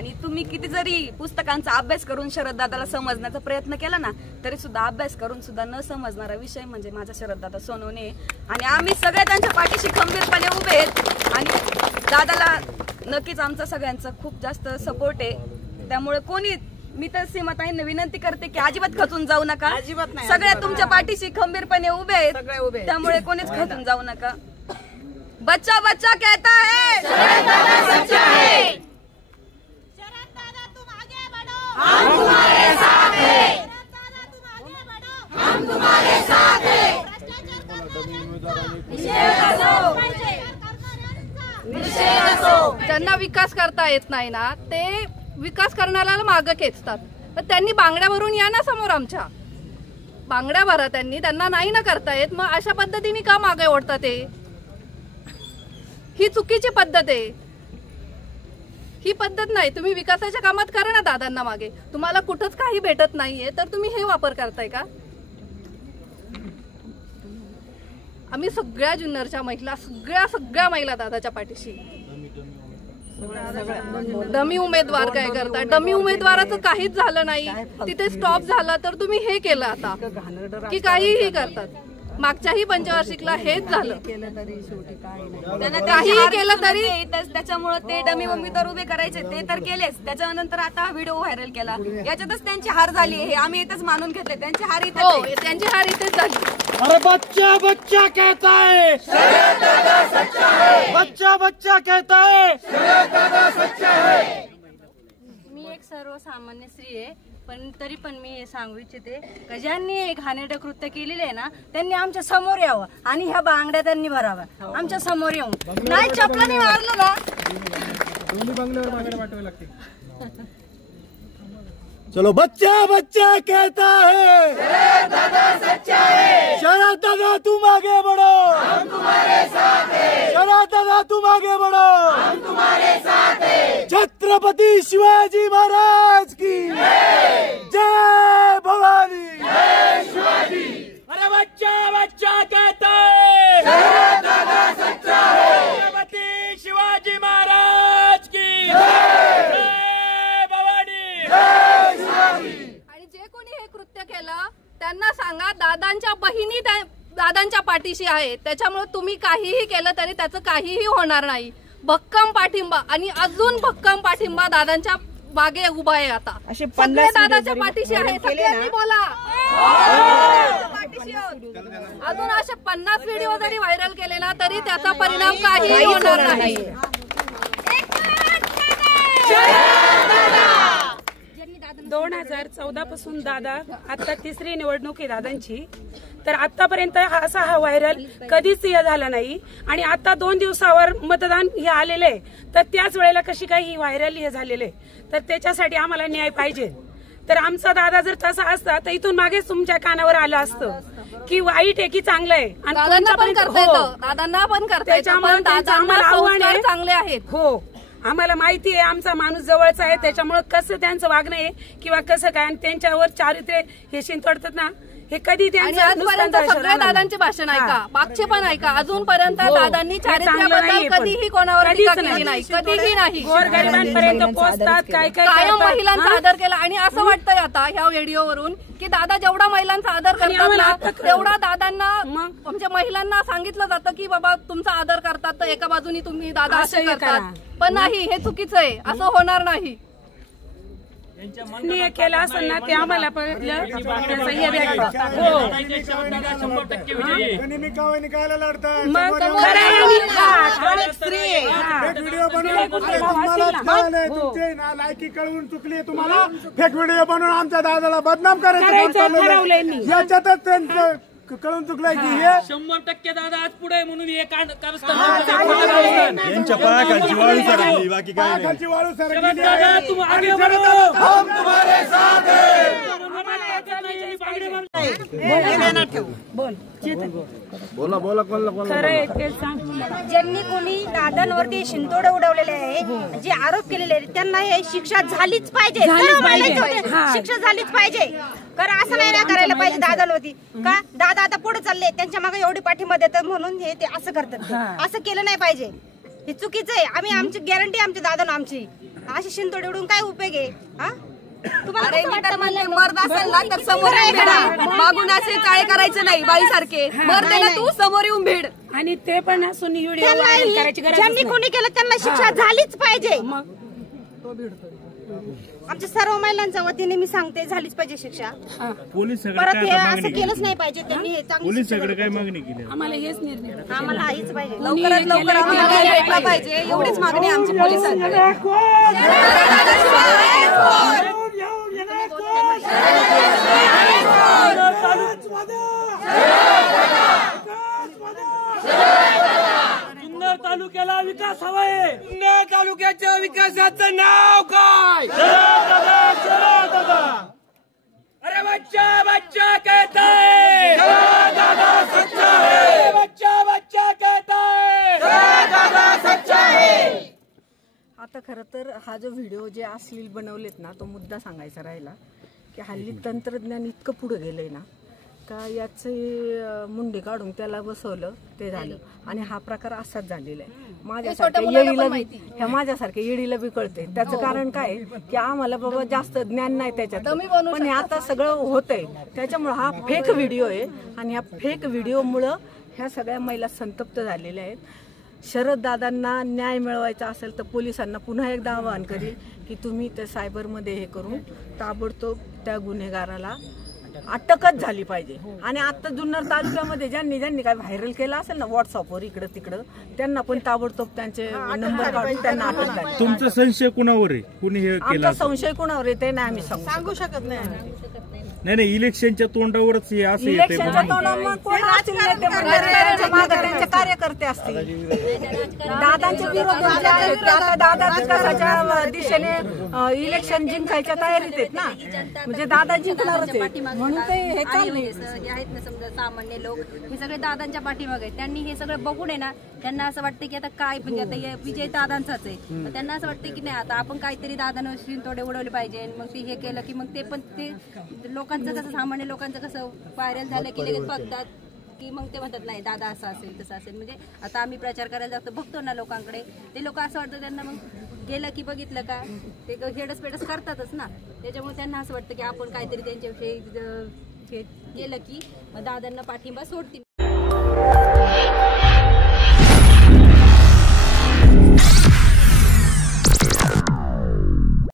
आणि तुम्ही किती जरी पुस्तकांचा अभ्यास करून शरददादाला समजण्याचा प्रयत्न केला ना, तरी सुद्धा अभ्यास करून सुद्धा न समजणारा विषय म्हणजे माझा शरददादा सोनवणे. आणि आम्ही सगळे त्यांच्या पाठीशी खंबीरपणे उभे आहेत आणि दादाला नक्कीच आमचा सगळ्यांचा खूप जास्त सपोर्ट आहे. त्यामुळे कोणी, मी तर सीमाताईंना विनंती करते की अजिबात खचून जाऊ नका. सगळ्या तुमच्या पाठीशी खंबीरपणे उभे आहेत, त्यामुळे कोणीच खचून जाऊ नका. बच्चा बच्चा कहता है शरददादा सच्चा है. शरददादा तुम आगे बढ़ो, हम तुम्हारे साथ हैं. शरददादा तुम आगे बढ़ो, हम तुम्हारे साथ हैं. ज्यांना विकास करता येत नाही ना, ते विकास करण्याला मागं खेचतात. तर त्यांनी बांगड्यावरून या ना समोर, आमच्या बांगड्या भरा त्यांनी, त्यांना नाही ना करता येत, मग अशा पद्धतीने का मागे ओढतात ते? ही चुकीची पद्धत आहे, ही पद्धत नाही. तुम्ही विकासाच्या कामात करा ना दादांना मागे. तुम्हाला कुठंच काही भेटत नाहीये तर तुम्ही हे वापर करताय का? आम्ही सगळ्या जुन्नरच्या महिला, सगळ्या महिला दादाच्या पाठीशी. डमी उमेदवार काय करताय? डमी उमेदवाराचं काहीच झालं नाही, तिथे स्टॉप झाला तर तुम्ही हे केलं आता की काहीही करतात. मागच्याही पंचवार्षिकला हेच झालं, काहीही केलं तरी. त्याच्यामुळे ते डमी उमेदवार उभे करायचे ते तर केलेच, त्याच्यानंतर आता हा व्हिडिओ व्हायरल केला, याच्यातच त्यांची हार झाली. हे आम्ही इथेच मानून घेतले, त्यांची हार इथे, हो त्यांची हार इथेच झाली. अरे बच्चा बच्चा कहता है शरददादा सच्चा है. बच्चा बच्चा कहता है शरददादा सच्चा है. मी एक सर्वसामान्य स्त्री आहे, पण तरी पण मी हे सांगू इच्छिते की ज्यांनी घाणेरडं कृत्य केलेले आहे ना, त्यांनी आमच्या समोर यावं आणि ह्या बांगड्या त्यांनी भराव्या. आमच्या समोर येऊन नाही चपलाने मारलं ना, दोन्ही बंगल्यावर बांगड्या पाठवावे लागतील. चलो बच्चा बच्चा कहता है शरददादा सच्चा है. शरददादा तुम आगे बढ़ो, हम तुम्हारे साथ हैं. शरददादा तुम आगे बढ़ो, हम तुम्हारे साथ हैं. छत्रपति शिवाजी महाराज की जय भवानी, जय शिवाजी. अरे बच्चा बच्चा कहता है शरददादा सच्चा है. छत्रपति शिवाजी महाराज की जय भवानी, जय शिवाजी. आणि जे कोणी हे कृत्य केलं त्यांना सांगा दादांच्या बहिणी दादांच्या पाठीशी आहेत, त्याच्यामुळे तुम्ही काहीही केलं तरी त्याचं काहीही होणार नाही. भक्कम पाठिंबा आणि अजून भक्कम पाठिंबा दादांच्या मागे उभा आहे. आता सगळे दादाच्या पाठीशी आहे, सगळ्यांनी बोला. अजून असे 50 व्हिडिओ जरी व्हायरल केले ना तरी त्याचा परिणाम काहीही होणार नाही. 2014 पासून दादा आता तिसरी निवडणूक आहे दादांची, तर आतापर्यंत हा व्हायरल कधीच झाला नाही. आणि आता 2 दिवसावर मतदान हे आलेलं आहे, तर त्याच वेळेला कशी काही व्हायरल हे झालेलं आहे, तर त्याच्यासाठी आम्हाला न्याय पाहिजे. तर आमचा दादा जर तसा असता तर इथून मागेच तुमच्या कानावर आलं असतं की वाईट आहे की चांगलं आहे. आणि दादांना पण करता येतं, दादांना पण करता येतं, पण दादांना संस्कार चांगले आहेत. हो, आम्हाला माहिती आहे, आमचा माणूस जवळचा आहे, त्याच्यामुळे कसं त्यांचं वागणं आहे किंवा कसं काय, आणि त्यांच्यावर चारित्र्य हे शिंतोडतात ना, हे कधी आजपर्यंत सगळ्या दादांचे भाषण ऐका, मागचे पण ऐका, अजूनपर्यंत दादांनी चारित्र्याबद्दल कधीही कोणावर टीका केली नाही, कधीही नाही. गोरगरिबांपर्यंत पोहोचतात, काय काय कायम महिलांचा आदर केला. आणि असं वाटतंय आता ह्या व्हिडिओवरून की दादा जेवढा महिलांचा आदर करतात ना, तेवढा दादांना म्हणजे महिलांना सांगितलं जातं की बाबा तुमचा आदर करतात तर एका बाजूनी तुम्ही दादा असे करतात. पण नाही, हे चुकीचं आहे, असं होणार नाही. केलं असं ना ते आम्हाला व्हिडिओ तुमचे लायकी कळवून चुकली, तुम्हाला फेक व्हिडिओ बनवून आमच्या दादाला बदनाम करायचं याच्यातच त्यांचं कळून चुकलंय की हे 100% दादा आज पुढे म्हणून हे यांच्या पायाखालची वाळू सरकली, बाकी काय नाही. पायाखालची वाळू सरकली. बोला बोला ज्यांनी कोणी दादांवरती शिंतोडे उडवलेले आहे, जे आरोप केलेले आहेत, त्यांना हे शिक्षा झालीच पाहिजे, शिक्षा झालीच पाहिजे. कारण असं नाही ना करायला पाहिजे दादांवरती. का दादा आता पुढे चालले, त्यांच्या मागे एवढी पाठिंबा देतात म्हणून हे ते असं करतात. असं केलं नाही पाहिजे, हे चुकीचं आहे. आम्ही आमची गॅरंटी आमच्या दादांना आमची असे शिंतोडे उडून काय उपयोग आहे हा? तुम्हाला अरे कसं मी तर वाटतं म्हणते मला? मर्द असेल ना तर समोर येऊन भेडा. मागून असे चाळे करायचे नाही बाईसारखे. मर्द आहे ना तू समोर येऊन भेड. आणि ते पण असून व्हिडिओ त्यांना व्हायरल करायची गरज ज्यांनी कोणी केलं त्यांना शिक्षा झालीच पाहिजे. मग आमच्या सर्व महिलांच्या वतीने मी सांगते झालीच पाहिजे शिक्षा. पोलिसांकडे परत काय हे आता असं मागणी केली? केलंच नाही पाहिजे. त्यांनी हे चांगली पोलिसांकडे काय मागणी केली? आम्हाला हेच निर्णय आम्हाला हाच पाहिजे. लवकरात लवकर आम्हाला न्याय भेटला पाहिजे एवढीच मागणी आहे आमची पोलिसांकडे. जुन्नर तालुक्याला विकास हवाय. जुन्नर तालुक्याच्या विकासाचं नाव काय? अरे बच्चा बच्चा कहता है दादा सच्चा है. बच्चा बच्चा कहता है दादा सच्चा है. आता खरं तर हा जो व्हिडिओ जे अश्लील बनवलेत ना तो मुद्दा सांगायचा राहिला की हल्ली तंत्रज्ञान इतकं पुढे गेलंय ना का याचे मुंडे काढून त्याला बसवलं ते झालं आणि हा प्रकार असाच झालेला आहे. माझ्यासारख्या येडीला बी कळते त्याचं कारण काय की आम्हाला बाबा जास्त ज्ञान नाही त्याच्यात पण हे आता सगळं होतंय त्याच्यामुळे हा फेक व्हिडिओ आहे आणि ह्या फेक व्हिडिओमुळं ह्या सगळ्या महिला संतप्त झालेल्या आहेत. शरद दादांना न्याय मिळवायचा असेल तर पोलिसांना पुन्हा एकदा आवाहन करेल की तुम्ही ते सायबरमध्ये हे करून ताबडतोब त्या गुन्हेगाराला अटकच झाली पाहिजे. आणि आता जुन्नर तालुक्यामध्ये ज्यांनी काय व्हायरल केलं असेल ना व्हॉट्सअपवर इकडं तिकडं त्यांना पण ताबडतोब त्यांचे नंबर काढून त्यांना अटक झाली. तुमचा संशय कुणावर आहे? कुणी हे केलं? आमचा संशय कुणावर आहे ते नाही आम्ही सांगू शकत नाही. नाही इलेक्शनच्या तोंडावरच हे असं येते. इलेक्शनच्या तोंडावर कोण असतील नेते मंडळी, त्यांच्या मागे त्यांचे कार्यकर्ते असतील. दादांचे विरोधी जे आहेत ते आता दादा विकासाच्या दिशेने इलेक्शन जिंकायच्या तयारीत आहेत ना म्हणजे दादा जिंकणारच आहे म्हणून ते हे चाललंय. जे आहेत ना समजा सामान्य लोक हे सगळे दादांच्या पाठीमागे आहेत. त्यांनी हे सगळं बघून आहे ना त्यांना असं वाटतं की आता काय म्हणजे आता हे विजय दादांचाच आहे. तर त्यांना असं वाटतं की नाही आता आपण काहीतरी दादानं शिंतोडे उडवले पाहिजे. मग ते हे केलं की मग ते पण ते लोकांचं कसं सामान्य लोकांचं कसं व्हायरल झालं की लगेच बघतात की मग ते म्हणतात नाही दादा असं असेल तसं असेल. म्हणजे आता आम्ही प्रचार करायला जातो बघतो ना लोकांकडे ते लोक असं वाटतं त्यांना मग गेलं की बघितलं का ते हेडस पेडस करतातच ना. त्याच्यामुळे त्यांना असं वाटतं की आपण काहीतरी त्यांच्याविषयी गेलं की दादांना पाठिंबा सोडतील.